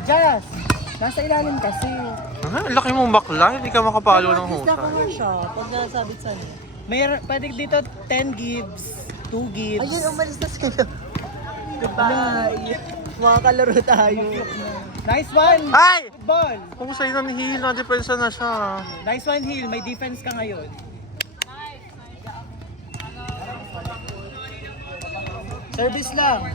Adjust! Nasa ilalim kasi. Ah, laki mong bakla, hindi ka makapalo ng Gusto ko husay. nga siya pag nasabit sa niya. Pwede dito 10 gives, 2 gives. Ayun, umalis na sila. Goodbye. Mga kalaro tayo. Nice one! Ay! Good ball! Kung sa'yo na ni Hill, na-depensa na siya. Nice one, Hill. May defense ka ngayon. Service lang.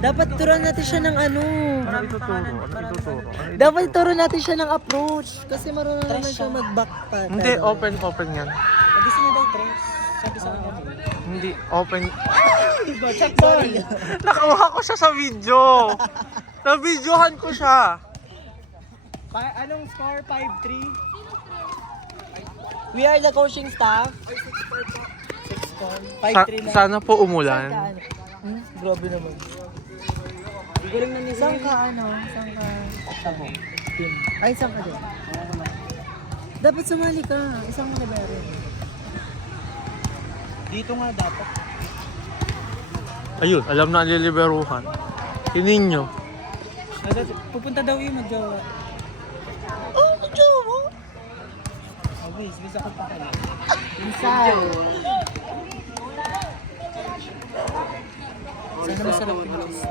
Dapat turuan natin siya ng ano. Ano ituturo? Ano ituturo? Dapat turuan natin siya ng approach. Kasi marunong naman siya mag-back pa. Hindi, open yan. Nagising na daw, Tres. Sabi sa akin. Hindi, open. Check ball! Nakuha ko siya sa video. Na-videohan ko siya. Anong score? 5-3? We are the coaching staff. 6 score? Sa- 5-3 lang. sana po umulan. Grabe naman. Galing na ni Saan ka ano? Saan ka? Tabo. Team. Ay, saan ka din? Dapat sumali ka. Isang mo na meron. Dito nga dapat. Ayun, alam na ang liliberuhan. Tinin nyo. Pupunta daw yung mag-jowa. Oh, mag-jowa mo? Wiz ako pa pala. Inside. Sana masarap yung cheese.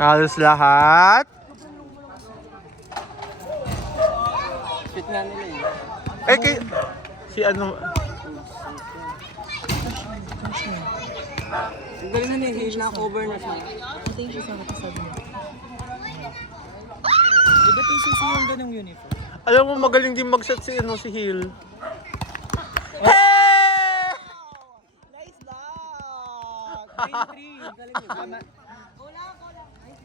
Halos lahat. Sweet nga nila Eh, si ano, Ang galing na ni Hill, na-cover na siya. Thank you sa kapasabi niya. Di ba TCC yung ganong uniform? alam mo magaling din mag-set si Hill. Nice block! 10-3. Galing mo. Tama.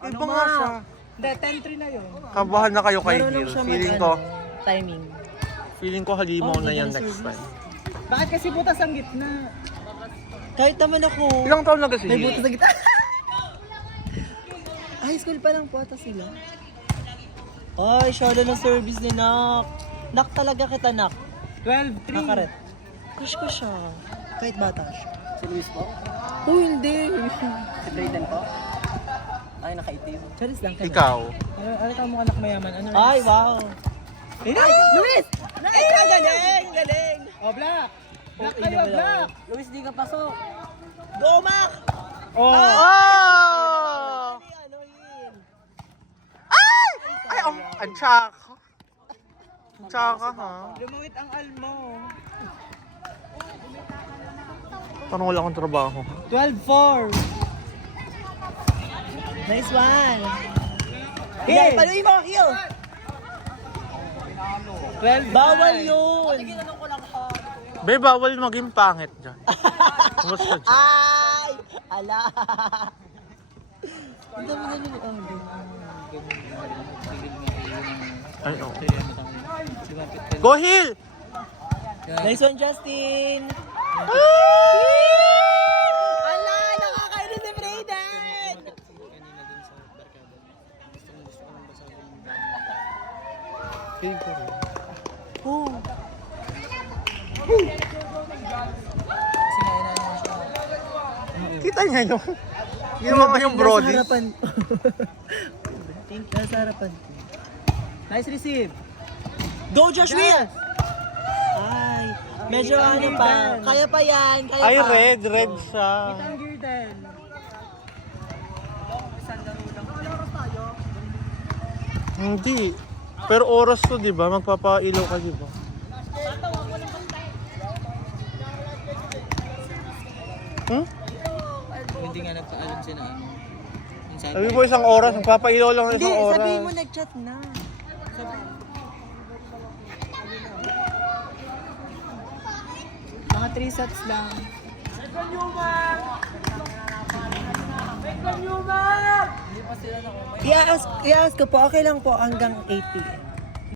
Iba nga siya. Hindi, 10-3 na yun. Kabahan na kayo kay Marunong Hill. siya timing. Feeling ko halimaw na yan next time. Bakit kasi butas ang gitna? Kahit naman ako. Ilang taon na kasi May Hill? buto sa gitna. High school pa lang po ata sila. Ay, syado ng service ni Nak. Nak talaga kita, Nak. 12-3. Nakaret. Crush ko siya. Kahit bata siya. Si Luis po? Oh, hindi. Si Brayden po? Ay, nakaitim. Charis lang ka. Ikaw. Ano ka mo anak mayaman? Ano? Ay, wow. Ay, Luis! Ay, galing! Galing! Oh, Black! Black kayo, Black! Luis, di ka pasok. Go, Mac! Oh! Oh! Ano yun? Ay, ang tsaka. Ang tsaka ha. Lumawit ang almo. Parang wala akong trabaho. 12-4. Nice one! Hill! Paluin mo, Hill! 12 Bawal yun! Be, bawal maging pangit dyan. Kumusta dyan? Ay! Ala! Ang dami na nila. Ay, oh. Go Hill! Nice one, Justin! Ala! Nakakainis si Brayden! Hill ko rin. Oh! Kita niya yun. Ginawa pa yung Brody. Nasa harapan ko. Thank you. Nasa harapan ko. Nice receive. Go, Josh Will! Ay, medyo ano pa. Kaya pa yan, kaya Ay, pa. red siya. Kitang Girden. Hindi. Pero oras to, di ba? Magpapailaw ka, di ba? Hmm? Hindi nga nagpaalam siya na ano. Sabi mo isang oras, magpapailaw lang ng Hindi, isang oras. sabihin mo nag-chat na. Mga 3 sets lang. I-ask ko po, okay lang po hanggang 8 p.m.